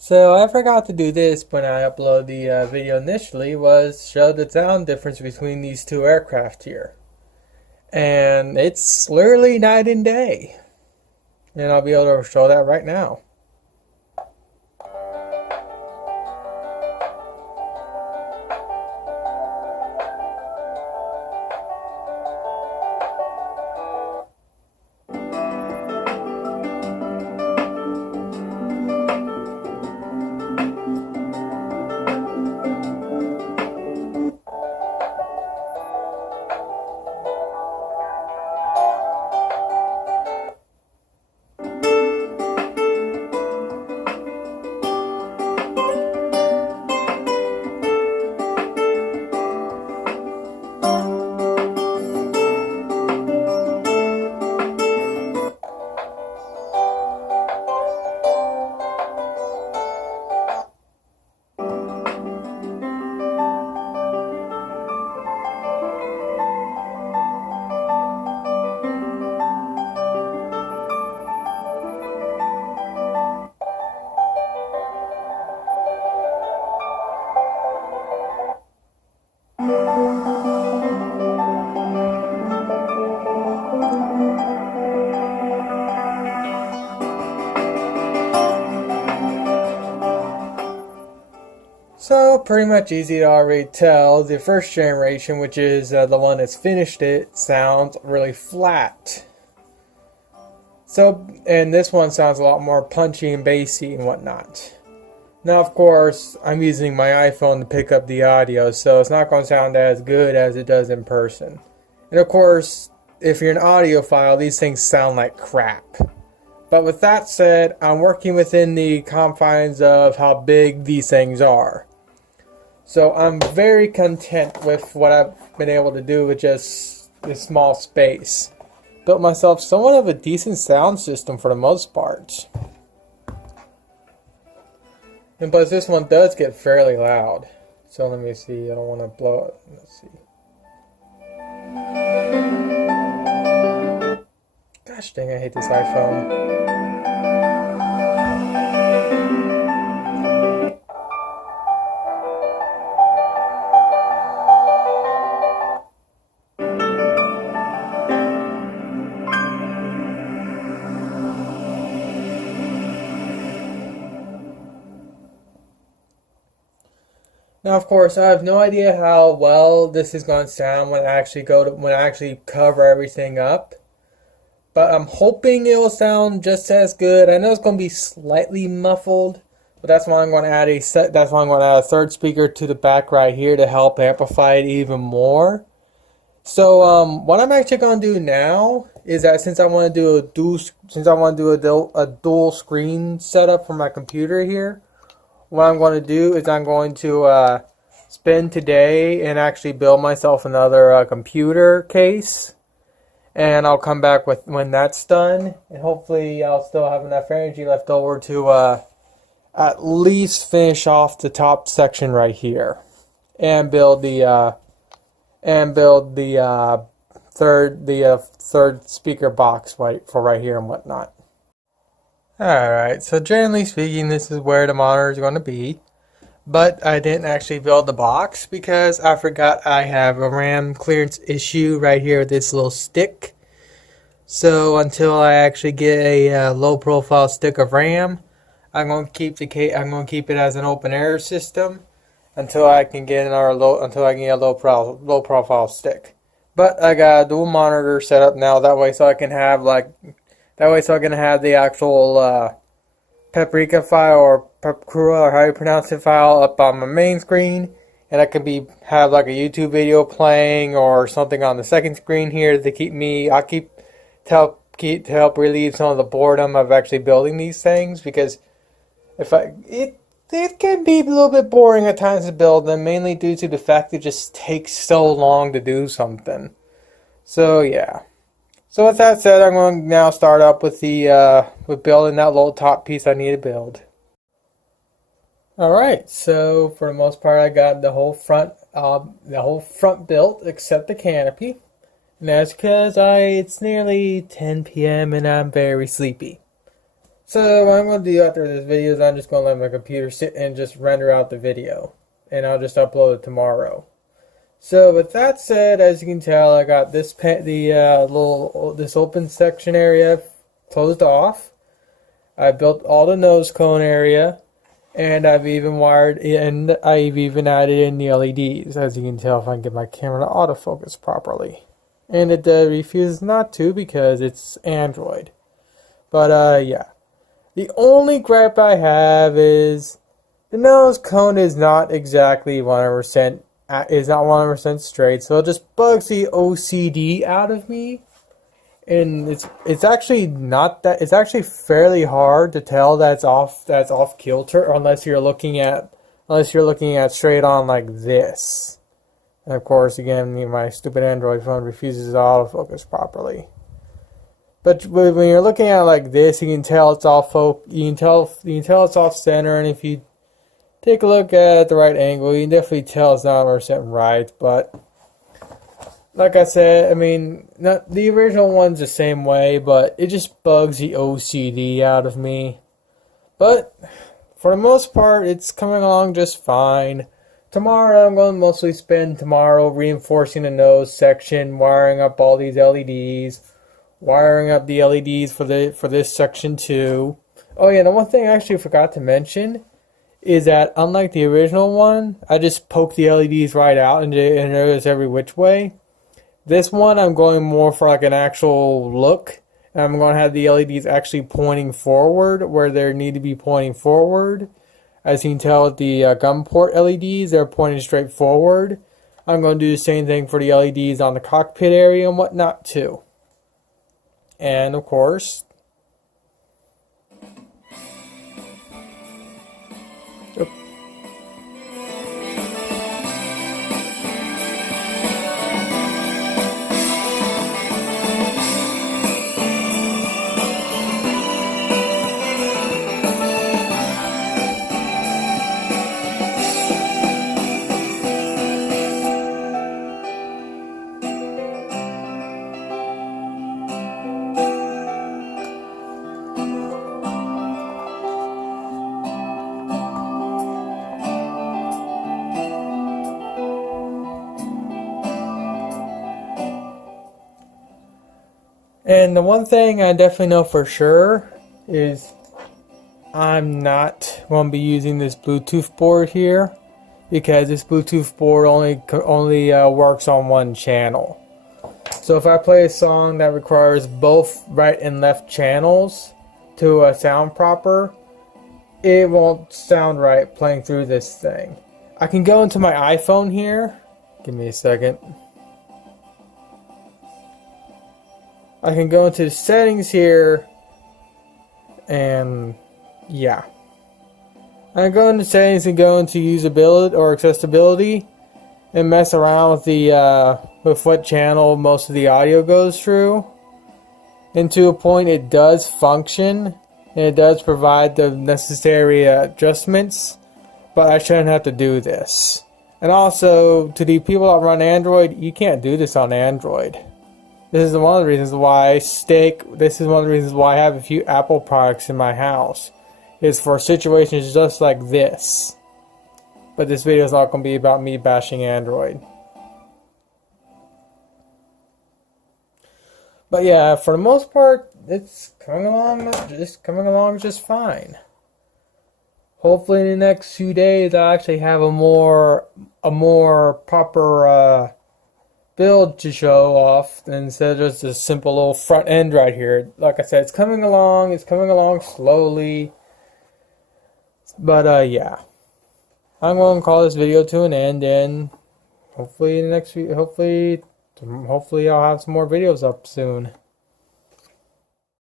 So I forgot to do this when I uploaded the video initially, was show the sound difference between these two aircraft here. And it's literally night and day. And I'll be able to show that right now. So pretty much easy to already tell. The first generation, which is the one that's finished it, sounds really flat. And this one sounds a lot more punchy and bassy and whatnot. Now, of course, I'm using my iPhone to pick up the audio, so it's not going to sound as good as it does in person. And of course, if you're an audiophile, these things sound like crap. But with that said, I'm working within the confines of how big these things are. So I'm very content with what I've been able to do with just this small space. Built myself somewhat of a decent sound system for the most part. And plus this one does get fairly loud. So let me see, I don't want to blow it. Let's see. Gosh dang, I hate this iPhone. Now, of course, I have no idea how well this is going to sound when I actually cover everything up. But I'm hoping it will sound just as good. I know it's going to be slightly muffled, but that's why I'm going to add a third speaker to the back right here to help amplify it even more. So what I'm actually going to do now is that since I want to do a dual screen setup for my computer here, what I'm going to do is I'm going to spend today and actually build myself another computer case. And I'll come back when that's done. And hopefully I'll still have enough energy left over to at least finish off the top section right here. And build the third speaker box right here and whatnot. Alright, so generally speaking, this is where the monitor is going to be. But I didn't actually build the box because I forgot I have a RAM clearance issue right here with this little stick. So until I actually get a low profile stick of RAM, I'm going to keep it as an open air system until I can get a low profile stick. But I got a dual monitor set up now that way so I can have the actual paprika file or paprika or how you pronounce it file up on my main screen, and I can have like a YouTube video playing or something on the second screen here to help relieve some of the boredom of actually building these things, because it can be a little bit boring at times to build them, mainly due to the fact it just takes so long to do something. So yeah. So with that said, I'm going to now start up with building that little top piece I need to build. Alright, so for the most part I got the whole front built except the canopy. And that's because it's nearly 10 p.m. and I'm very sleepy. So what I'm going to do after this video is I'm just going to let my computer sit and just render out the video. And I'll just upload it tomorrow. So with that said, as you can tell, I got this this open section area closed off. I built all the nose cone area, and I've even added in the LEDs, as you can tell if I can get my camera to autofocus properly. And it refuses not to because it's Android. But yeah, the only gripe I have is the nose cone is not exactly 100%. Is not 100% straight, so it just bugs the OCD out of me. And it's actually not that. It's actually fairly hard to tell that's off kilter, unless you're looking at straight on like this. And of course, again, my stupid Android phone refuses to autofocus properly. But when you're looking at it like this, you can tell it's off. You can tell it's off center, and if you take a look at the right angle, you can definitely tell it's not 100% right. But like I said, I mean, the original one's the same way, but it just bugs the OCD out of me. But for the most part, it's coming along just fine. Tomorrow, I'm going to mostly spend reinforcing the nose section, wiring up all these LEDs, wiring up the LEDs for this section too. Oh yeah, the one thing I actually forgot to mention is that unlike the original one, I just poke the LEDs right out and it goes every which way. This one, I'm going more for like an actual look. And I'm going to have the LEDs actually pointing forward where they need to be pointing forward. As you can tell with the gun port LEDs, they're pointing straight forward. I'm going to do the same thing for the LEDs on the cockpit area and whatnot too. And of course, and the one thing I definitely know for sure is I'm not going to be using this Bluetooth board here, because this Bluetooth board only works on one channel. So if I play a song that requires both right and left channels to sound proper, it won't sound right playing through this thing. I can go into my iPhone here. Give me a second. I can go into the settings here, and yeah. I go into settings and go into usability or accessibility and mess around with the with what channel most of the audio goes through. And to a point, it does function and it does provide the necessary adjustments, but I shouldn't have to do this. And also, to the people that run Android, you can't do this on Android. This is one of the reasons why I have a few Apple products in my house. Is for situations just like this. But this video is not going to be about me bashing Android. But yeah, for the most part, it's coming along just fine. Hopefully in the next few days I'll actually have a more proper build to show off instead of just a simple little front end right here. Like I said, it's coming along slowly. But yeah, I'm going to call this video to an end, and hopefully in the next hopefully I'll have some more videos up soon.